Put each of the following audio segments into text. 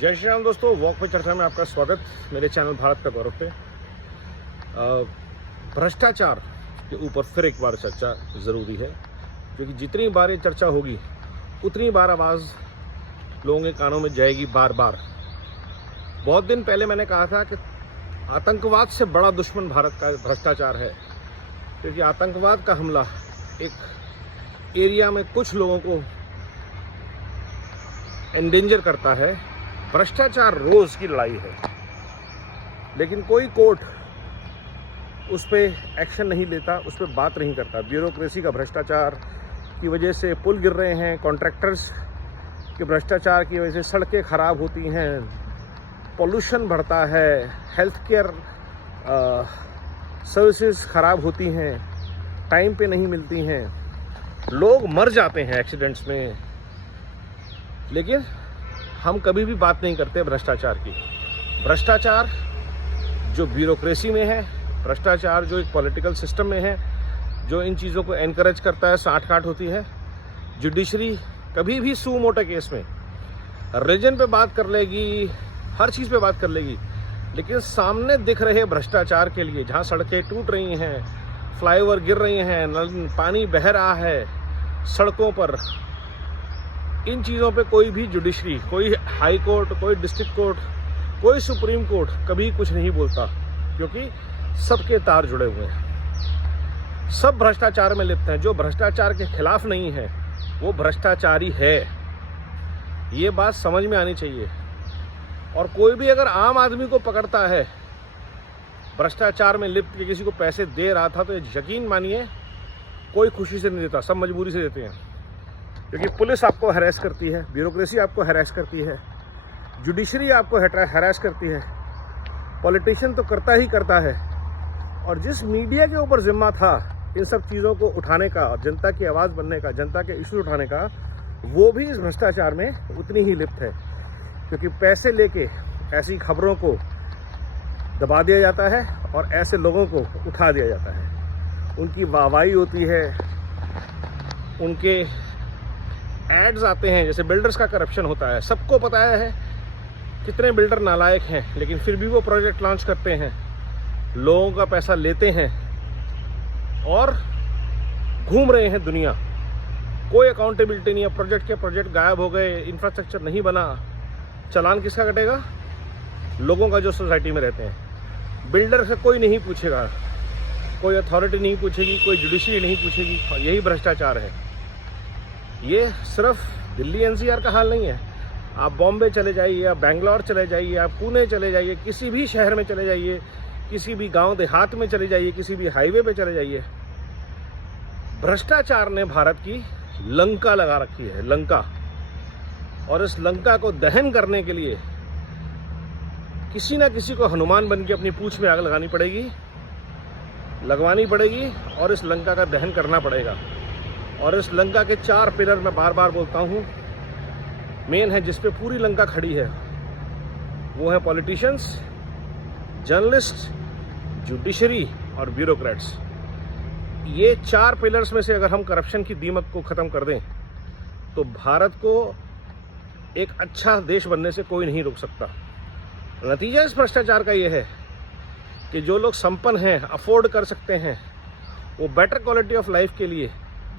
जय श्री राम दोस्तों, वॉक पे चर्चा में आपका स्वागत। मेरे चैनल भारत का गौरव पे भ्रष्टाचार के ऊपर फिर एक बार चर्चा ज़रूरी है, क्योंकि जितनी बार ये चर्चा होगी उतनी बार आवाज़ लोगों के कानों में जाएगी बार बार। बहुत दिन पहले मैंने कहा था कि आतंकवाद से बड़ा दुश्मन भारत का भ्रष्टाचार है, क्योंकि आतंकवाद का हमला एक एरिया में कुछ लोगों को एंडेंजर करता है। भ्रष्टाचार रोज की लड़ाई है, लेकिन कोई कोर्ट उस पर एक्शन नहीं लेता, उस पर बात नहीं करता। ब्यूरोक्रेसी का भ्रष्टाचार की वजह से पुल गिर रहे हैं, कॉन्ट्रैक्टर्स के भ्रष्टाचार की वजह से सड़कें खराब होती हैं, पोल्यूशन बढ़ता है, हेल्थ केयर सर्विसेज खराब होती हैं, टाइम पे नहीं मिलती हैं, लोग मर जाते हैं एक्सीडेंट्स में। लेकिन हम कभी भी बात नहीं करते भ्रष्टाचार की। भ्रष्टाचार जो ब्यूरोक्रेसी में है, भ्रष्टाचार जो एक पॉलिटिकल सिस्टम में है, जो इन चीज़ों को एनकरेज करता है, साठ गांठ होती है। जुडिशरी कभी भी सू मोटे केस में रीजन पे बात कर लेगी, हर चीज़ पे बात कर लेगी, लेकिन सामने दिख रहे भ्रष्टाचार के लिए, जहाँ सड़कें टूट रही हैं, फ्लाईओवर गिर रही हैं, पानी बह रहा है सड़कों पर, इन चीज़ों पे कोई भी जुडिशरी, कोई हाई कोर्ट, कोई डिस्ट्रिक्ट कोर्ट, कोई सुप्रीम कोर्ट कभी कुछ नहीं बोलता, क्योंकि सबके तार जुड़े हुए हैं। सब भ्रष्टाचार में लिप्त हैं। जो भ्रष्टाचार के खिलाफ नहीं है वो भ्रष्टाचारी है, ये बात समझ में आनी चाहिए। और कोई भी अगर आम आदमी को पकड़ता है भ्रष्टाचार में लिप्त, किसी को पैसे दे रहा था, तो यकीन मानिए कोई खुशी से नहीं देता, सब मजबूरी से देते हैं। क्योंकि पुलिस आपको हैरेस करती है, ब्यूरोक्रेसी आपको हैरेस करती है, जुडिशरी आपको हैरेस करती है, पॉलिटिशियन तो करता ही करता है। और जिस मीडिया के ऊपर जिम्मा था इन सब चीज़ों को उठाने का, जनता की आवाज़ बनने का, जनता के इशू उठाने का, वो भी इस भ्रष्टाचार में उतनी ही लिप्त है। क्योंकि पैसे लेके ऐसी खबरों को दबा दिया जाता है और ऐसे लोगों को उठा दिया जाता है। उनकी वाहवाही होती है, उनके एड्स आते हैं, जैसे बिल्डर्स का करप्शन होता है। सबको पता है कितने बिल्डर नालायक हैं, लेकिन फिर भी वो प्रोजेक्ट लॉन्च करते हैं, लोगों का पैसा लेते हैं और घूम रहे हैं दुनिया। कोई अकाउंटेबिलिटी नहीं है। प्रोजेक्ट गायब हो गए, इंफ्रास्ट्रक्चर नहीं बना, चालान किसका कटेगा? लोगों का जो सोसाइटी में रहते हैं। बिल्डर से कोई नहीं पूछेगा, कोई अथॉरिटी नहीं पूछेगी, कोई जुडिशरी नहीं पूछेगी। और यही भ्रष्टाचार है। ये सिर्फ दिल्ली एनसीआर का हाल नहीं है। आप बॉम्बे चले जाइए, आप बेंगलोर चले जाइए, आप पुणे चले जाइए, किसी भी शहर में चले जाइए, किसी भी गांव देहात में चले जाइए, किसी भी हाईवे पे चले जाइए, भ्रष्टाचार ने भारत की लंका लगा रखी है, लंका। और इस लंका को दहन करने के लिए किसी ना किसी को हनुमान बन के अपनी पूंछ में आग लगवानी पड़ेगी और इस लंका का दहन करना पड़ेगा। और इस लंका के 4 पिलर मैं बार बार बोलता हूँ, मेन है जिस पे पूरी लंका खड़ी है, वो है पॉलिटिशियंस, जर्नलिस्ट, जुडिशरी और ब्यूरोक्रेट्स। ये 4 पिलर्स में से अगर हम करप्शन की दीमक को ख़त्म कर दें तो भारत को एक अच्छा देश बनने से कोई नहीं रोक सकता। नतीजा इस भ्रष्टाचार का ये है कि जो लोग संपन्न हैं, अफोर्ड कर सकते हैं, वो बेटर क्वालिटी ऑफ लाइफ के लिए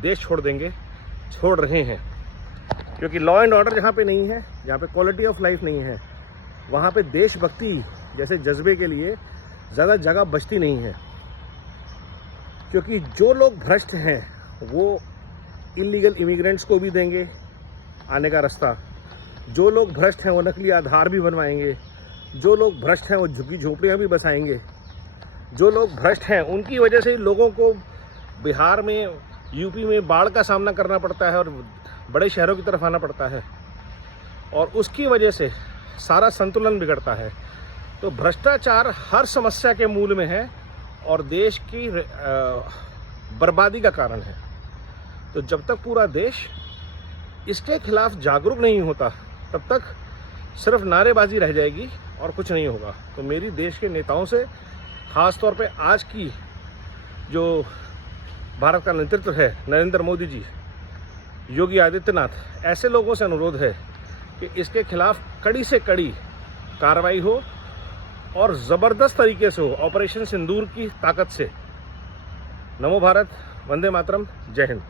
देश छोड़ रहे हैं। क्योंकि लॉ एंड ऑर्डर जहाँ पे नहीं है, जहाँ पे क्वालिटी ऑफ लाइफ नहीं है, वहाँ पे देशभक्ति जैसे जज्बे के लिए ज़्यादा जगह बचती नहीं है। क्योंकि जो लोग भ्रष्ट हैं वो इलीगल इमिग्रेंट्स को भी देंगे आने का रास्ता, जो लोग भ्रष्ट हैं वो नकली आधार भी बनवाएंगे, जो लोग भ्रष्ट हैं वो झुग्गी झोपड़ियाँ भी बसाएंगे, जो लोग भ्रष्ट हैं उनकी वजह से लोगों को बिहार में, यूपी में बाढ़ का सामना करना पड़ता है और बड़े शहरों की तरफ आना पड़ता है, और उसकी वजह से सारा संतुलन बिगड़ता है। तो भ्रष्टाचार हर समस्या के मूल में है और देश की बर्बादी का कारण है। तो जब तक पूरा देश इसके खिलाफ जागरूक नहीं होता, तब तक सिर्फ नारेबाजी रह जाएगी और कुछ नहीं होगा। तो मेरी देश के नेताओं से, ख़ास तौर पे आज की जो भारत का नेतृत्व है, नरेंद्र मोदी जी, योगी आदित्यनाथ, ऐसे लोगों से अनुरोध है कि इसके खिलाफ कड़ी से कड़ी कार्रवाई हो और ज़बरदस्त तरीके से हो, ऑपरेशन सिंदूर की ताकत से। नमो भारत, वंदे मातरम, जय हिंद।